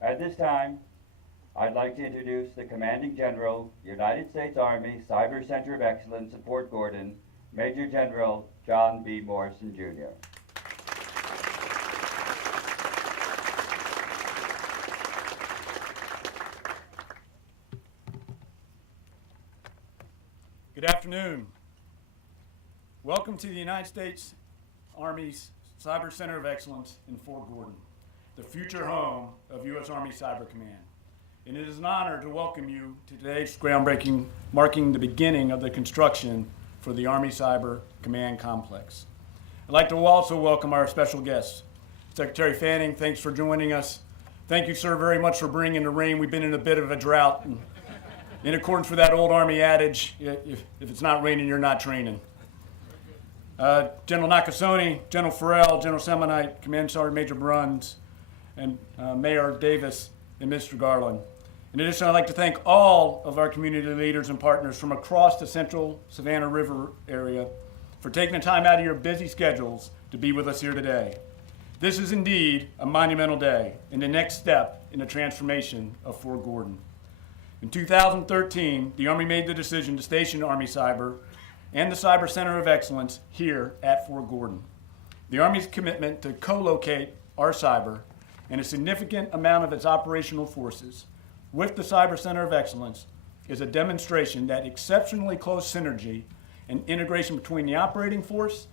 At this time, I'd like to introduce the Commanding General, United States Army Cyber Center of Excellence at Fort Gordon, Major General John B. Morrison, Jr. Good afternoon. Welcome to the United States Army's Cyber Center of Excellence in Fort Gordon, the future home of U.S. Army Cyber Command. And it is an honor to welcome you to today's groundbreaking, marking the beginning of the construction for the Army Cyber Command Complex. I'd like to also welcome our special guests. Secretary Fanning, thanks for joining us. Thank you, sir, very much for bringing the rain. We've been in a bit of a drought. And in accordance with that old Army adage, if it's not raining, you're not training. General Nakasone, General Farrell, General Semonite, Command Sergeant Major Bruns, and Mayor Davis, and Mr. Garland. In addition, I'd like to thank all of our community leaders and partners from across the central Savannah River area for taking the time out of your busy schedules to be with us here today. This is indeed a monumental day and the next step in the transformation of Fort Gordon. In 2013, the Army made the decision to station Army Cyber and the Cyber Center of Excellence here at Fort Gordon. The Army's commitment to co-locate ARCYBER and a significant amount of its operational forces with the Cyber Center of Excellence is a demonstration that exceptionally close synergy and integration between the operating force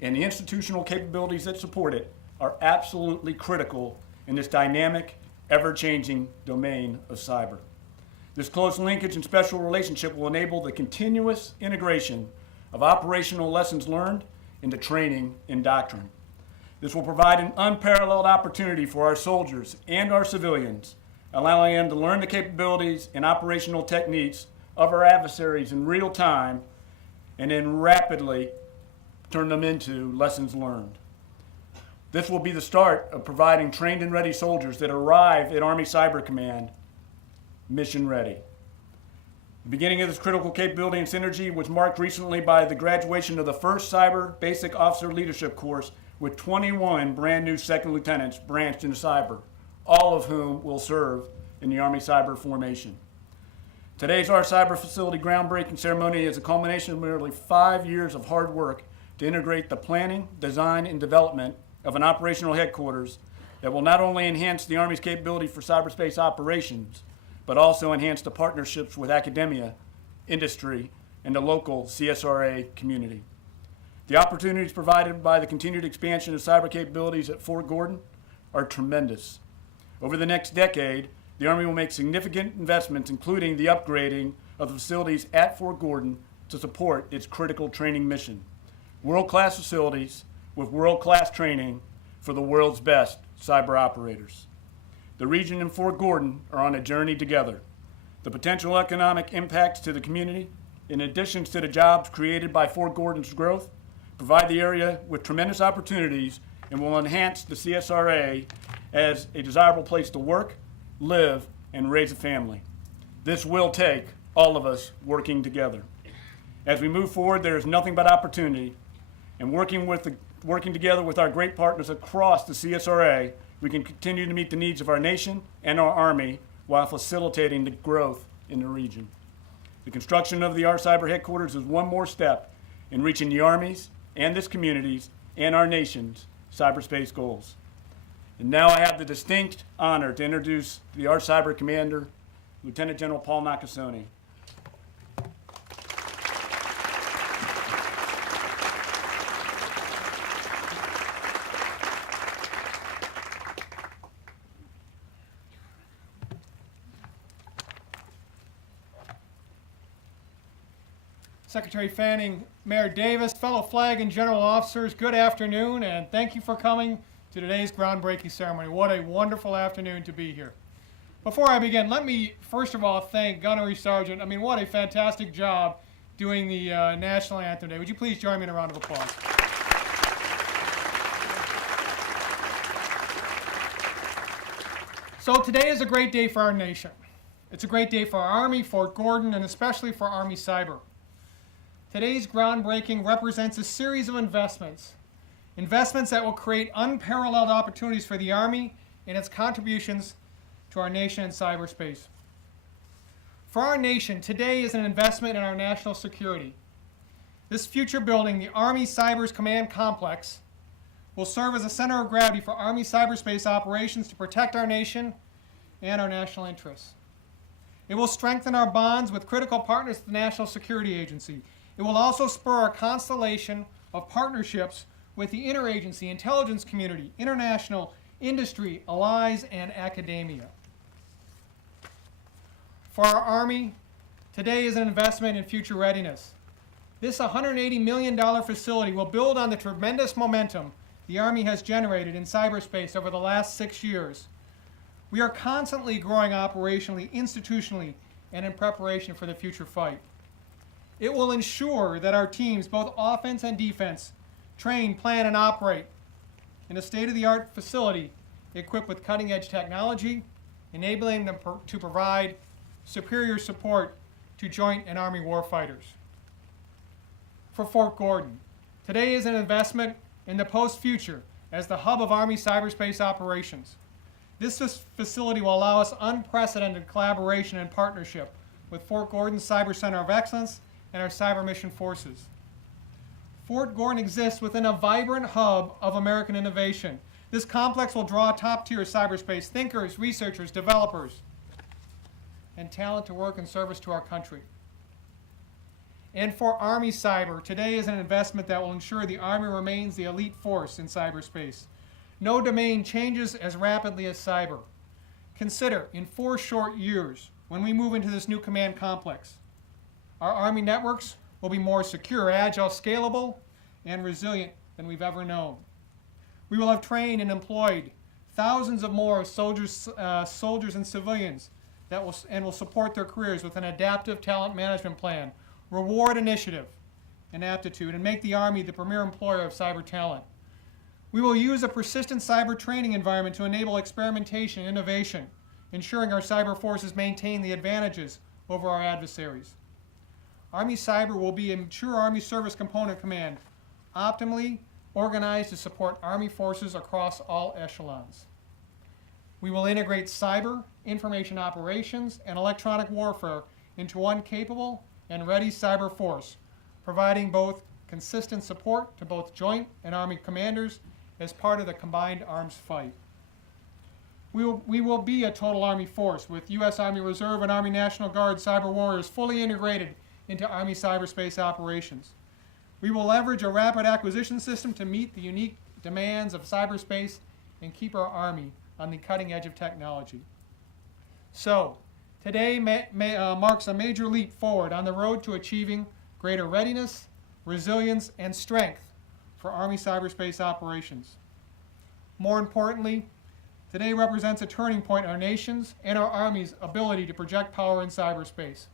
and the institutional capabilities that support it are absolutely critical in this dynamic, ever-changing domain of cyber. This close linkage and special relationship will enable the continuous integration of operational lessons learned into training and doctrine. This will provide an unparalleled opportunity for our soldiers and our civilians, allowing them to learn the capabilities and operational techniques of our adversaries in real time and then rapidly turn them into lessons learned. This will be the start of providing trained and ready soldiers that arrive at Army Cyber Command mission ready. The beginning of this critical capability and synergy was marked recently by the graduation of the first Cyber Basic Officer Leadership course with 21 brand new second lieutenants branched into cyber, all of whom will serve in the Army Cyber formation. Today's ARCYBER facility groundbreaking ceremony is a culmination of nearly 5 years of hard work to integrate the planning, design, and development of an operational headquarters that will not only enhance the Army's capability for cyberspace operations, but also enhance the partnerships with academia, industry, and the local CSRA community. The opportunities provided by the continued expansion of cyber capabilities at Fort Gordon are tremendous. Over the next decade, the Army will make significant investments, including the upgrading of the facilities at Fort Gordon to support its critical training mission. World-class facilities with world-class training for the world's best cyber operators. The region and Fort Gordon are on a journey together. The potential economic impacts to the community, in addition to the jobs created by Fort Gordon's growth, provide the area with tremendous opportunities and will enhance the CSRA as a desirable place to work, live, and raise a family. This will take all of us working together. As we move forward, there is nothing but opportunity, and working together with our great partners across the CSRA, we can continue to meet the needs of our nation and our Army while facilitating the growth in the region. The construction of the ARCYBER headquarters is one more step in reaching the Army's and this community's and our nation's cyberspace goals. And now I have the distinct honor to introduce the ARCYBER Commander, Lieutenant General Paul Nakasone. Secretary Fanning, Mayor Davis, fellow flag and general officers, good afternoon, and thank you for coming to today's groundbreaking ceremony. What a wonderful afternoon to be here. Before I begin, let me first of all thank Gunnery Sergeant. What a fantastic job doing the National Anthem today. Would you please join me in a round of applause? So today is a great day for our nation. It's a great day for our Army, Fort Gordon, and especially for Army Cyber. Today's groundbreaking represents a series of investments that will create unparalleled opportunities for the Army and its contributions to our nation in cyberspace. For our nation, today is an investment in our national security. This future building, the Army Cyber's Command Complex, will serve as a center of gravity for Army cyberspace operations to protect our nation and our national interests. It will strengthen our bonds with critical partners at the National Security Agency. It will also spur a constellation of partnerships with the interagency, intelligence community, international, industry, allies, and academia. For our Army, today is an investment in future readiness. This $180 million facility will build on the tremendous momentum the Army has generated in cyberspace over the last 6 years. We are constantly growing operationally, institutionally, and in preparation for the future fight. It will ensure that our teams, both offense and defense, train, plan, and operate in a state-of-the-art facility equipped with cutting-edge technology, enabling them to provide superior support to joint and Army warfighters. For Fort Gordon, today is an investment in the post-future as the hub of Army cyberspace operations. This facility will allow us unprecedented collaboration and partnership with Fort Gordon's Cyber Center of Excellence and our cyber mission forces. Fort Gordon exists within a vibrant hub of American innovation. This complex will draw top-tier cyberspace thinkers, researchers, developers, and talent to work in service to our country. And for Army Cyber, today is an investment that will ensure the Army remains the elite force in cyberspace. No domain changes as rapidly as cyber. Consider, in 4 short years, when we move into this new command complex, our Army networks will be more secure, agile, scalable, and resilient than we've ever known. We will have trained and employed thousands of more soldiers and civilians that will support their careers with an adaptive talent management plan, reward initiative, and aptitude, and make the Army the premier employer of cyber talent. We will use a persistent cyber training environment to enable experimentation and innovation, ensuring our cyber forces maintain the advantages over our adversaries. Army Cyber will be a mature Army Service Component Command, optimally organized to support Army forces across all echelons. We will integrate cyber, information operations, and electronic warfare into one capable and ready cyber force, providing both consistent support to both joint and Army commanders as part of the combined arms fight. We will be a total Army force with U.S. Army Reserve and Army National Guard cyber warriors fully integrated into Army cyberspace operations. We will leverage a rapid acquisition system to meet the unique demands of cyberspace and keep our Army on the cutting edge of technology. So, today marks a major leap forward on the road to achieving greater readiness, resilience, and strength for Army cyberspace operations. More importantly, today represents a turning point in our nation's and our Army's ability to project power in cyberspace.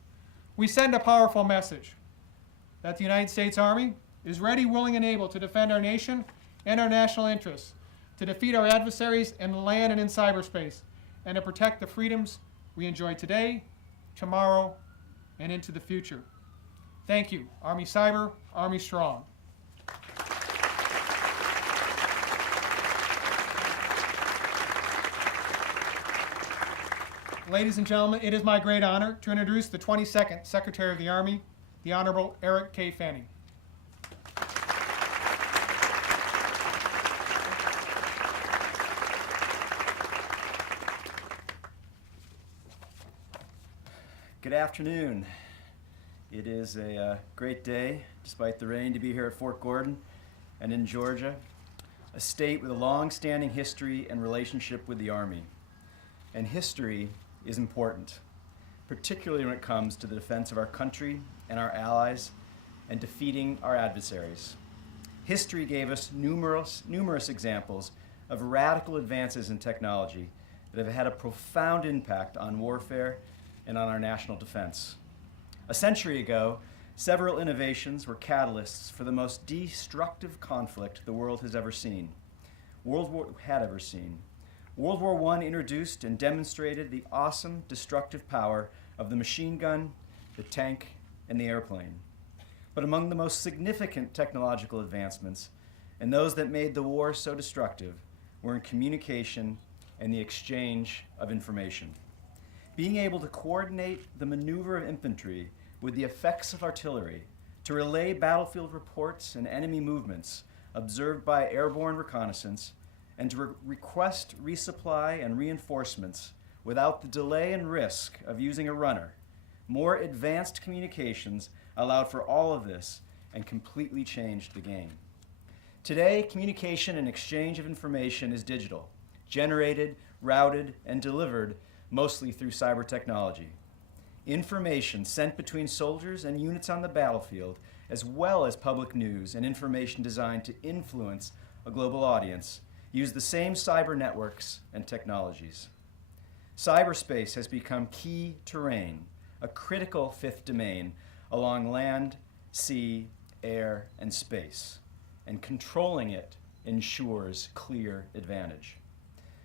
We send a powerful message that the United States Army is ready, willing, and able to defend our nation and our national interests, to defeat our adversaries in the land and in cyberspace, and to protect the freedoms we enjoy today, tomorrow, and into the future. Thank you. Army Cyber, Army Strong. Ladies and gentlemen, it is my great honor to introduce the 22nd Secretary of the Army, the Honorable Eric K. Fanning. Good afternoon. It is a great day, despite the rain, to be here at Fort Gordon and in Georgia, a state with a long-standing history and relationship with the Army. And history is important, particularly when it comes to the defense of our country and our allies and defeating our adversaries. History gave us numerous examples of radical advances in technology that have had a profound impact on warfare and on our national defense. A century ago, several innovations were catalysts for the most destructive conflict the world has ever seen. World War I introduced and demonstrated the awesome destructive power of the machine gun, the tank, and the airplane. But among the most significant technological advancements, and those that made the war so destructive, were in communication and the exchange of information. Being able to coordinate the maneuver of infantry with the effects of artillery, to relay battlefield reports and enemy movements observed by airborne reconnaissance, and to request resupply and reinforcements without the delay and risk of using a runner. More advanced communications allowed for all of this and completely changed the game. Today, communication and exchange of information is digital, generated, routed, and delivered mostly through cyber technology. Information sent between soldiers and units on the battlefield, as well as public news and information designed to influence a global audience, use the same cyber networks and technologies. Cyberspace has become key terrain, a critical fifth domain along land, sea, air, and space, and controlling it ensures clear advantage.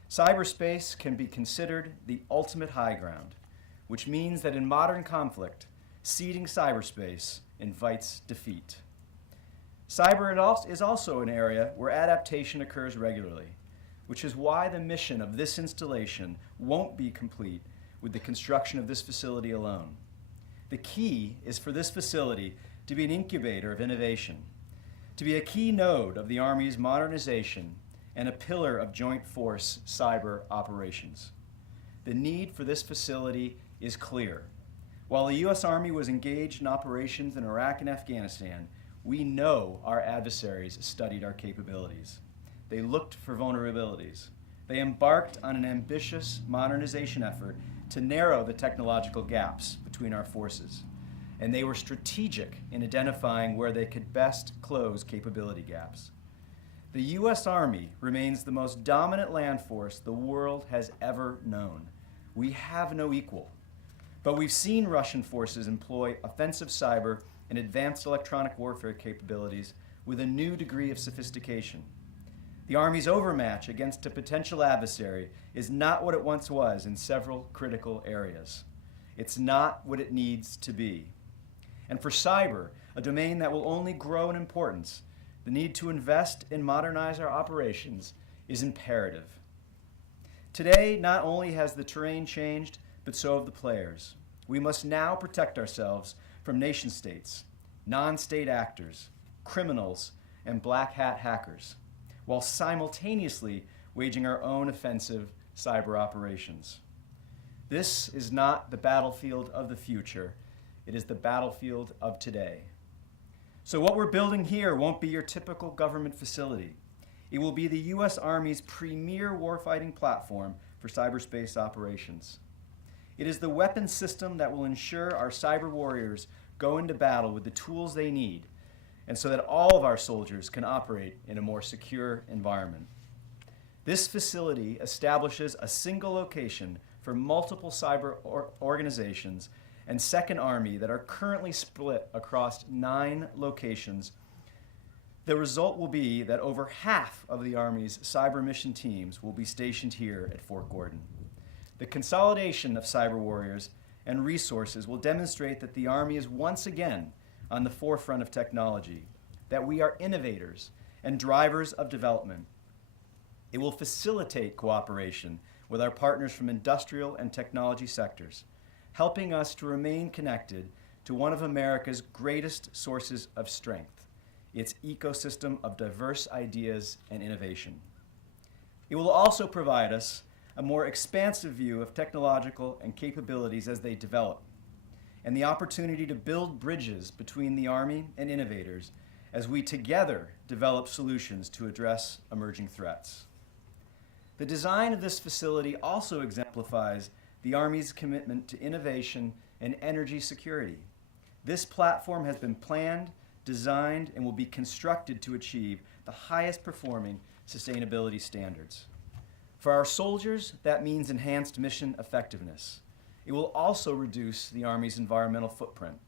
Cyberspace can be considered the ultimate high ground, which means that in modern conflict, ceding cyberspace invites defeat. Cyber is also an area where adaptation occurs regularly, which is why the mission of this installation won't be complete with the construction of this facility alone. The key is for this facility to be an incubator of innovation, to be a key node of the Army's modernization and a pillar of joint force cyber operations. The need for this facility is clear. While the U.S. Army was engaged in operations in Iraq and Afghanistan, we know our adversaries studied our capabilities. They looked for vulnerabilities. They embarked on an ambitious modernization effort to narrow the technological gaps between our forces. And they were strategic in identifying where they could best close capability gaps. The U.S. Army remains the most dominant land force the world has ever known. We have no equal. But we've seen Russian forces employ offensive cyber and advanced electronic warfare capabilities with a new degree of sophistication. The Army's overmatch against a potential adversary is not what it once was in several critical areas. It's not what it needs to be. And for cyber, a domain that will only grow in importance, the need to invest and modernize our operations is imperative. Today, not only has the terrain changed, but so have the players. We must now protect ourselves from nation states, non-state actors, criminals, and black hat hackers, while simultaneously waging our own offensive cyber operations. This is not the battlefield of the future, it is the battlefield of today. So what we're building here won't be your typical government facility. It will be the U.S. Army's premier warfighting platform for cyberspace operations. It is the weapon system that will ensure our cyber warriors go into battle with the tools they need, and so that all of our soldiers can operate in a more secure environment. This facility establishes a single location for multiple cyber organizations and Second Army that are currently split across 9 locations. The result will be that over half of the Army's cyber mission teams will be stationed here at Fort Gordon. The consolidation of cyber warriors and resources will demonstrate that the Army is once again on the forefront of technology, that we are innovators and drivers of development. It will facilitate cooperation with our partners from industrial and technology sectors, helping us to remain connected to one of America's greatest sources of strength, its ecosystem of diverse ideas and innovation. It will also provide us a more expansive view of technological and capabilities as they develop, and the opportunity to build bridges between the Army and innovators as we together develop solutions to address emerging threats. The design of this facility also exemplifies the Army's commitment to innovation and energy security. This platform has been planned, designed, and will be constructed to achieve the highest performing sustainability standards. For our soldiers, that means enhanced mission effectiveness. It will also reduce the Army's environmental footprint.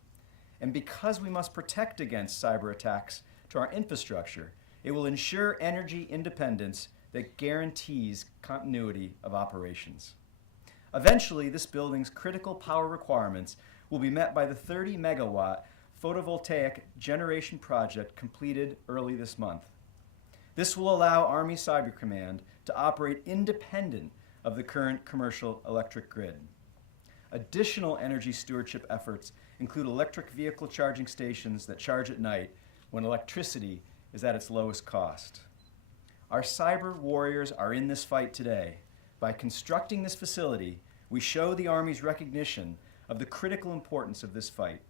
And because we must protect against cyber attacks to our infrastructure, it will ensure energy independence that guarantees continuity of operations. Eventually, this building's critical power requirements will be met by the 30 megawatt photovoltaic generation project completed early this month. This will allow Army Cyber Command to operate independent of the current commercial electric grid. Additional energy stewardship efforts include electric vehicle charging stations that charge at night when electricity is at its lowest cost. Our cyber warriors are in this fight today. By constructing this facility, we show the Army's recognition of the critical importance of this fight.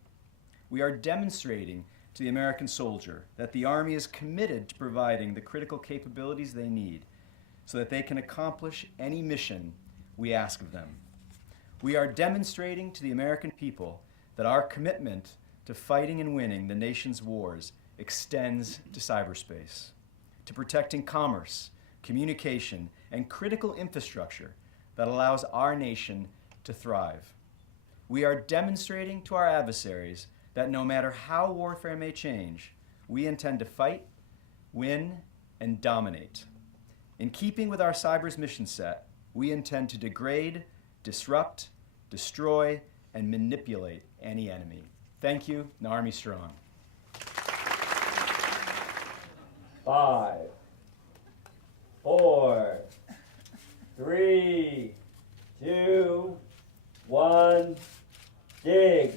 We are demonstrating to the American soldier that the Army is committed to providing the critical capabilities they need so that they can accomplish any mission we ask of them. We are demonstrating to the American people that our commitment to fighting and winning the nation's wars extends to cyberspace, to protecting commerce, communication, and critical infrastructure that allows our nation to thrive. We are demonstrating to our adversaries that no matter how warfare may change, we intend to fight, win, and dominate. In keeping with our cyber's mission set, we intend to degrade, disrupt, destroy, and manipulate any enemy. Thank you, and Army strong. 5, 4, 3, 2, 1, dig.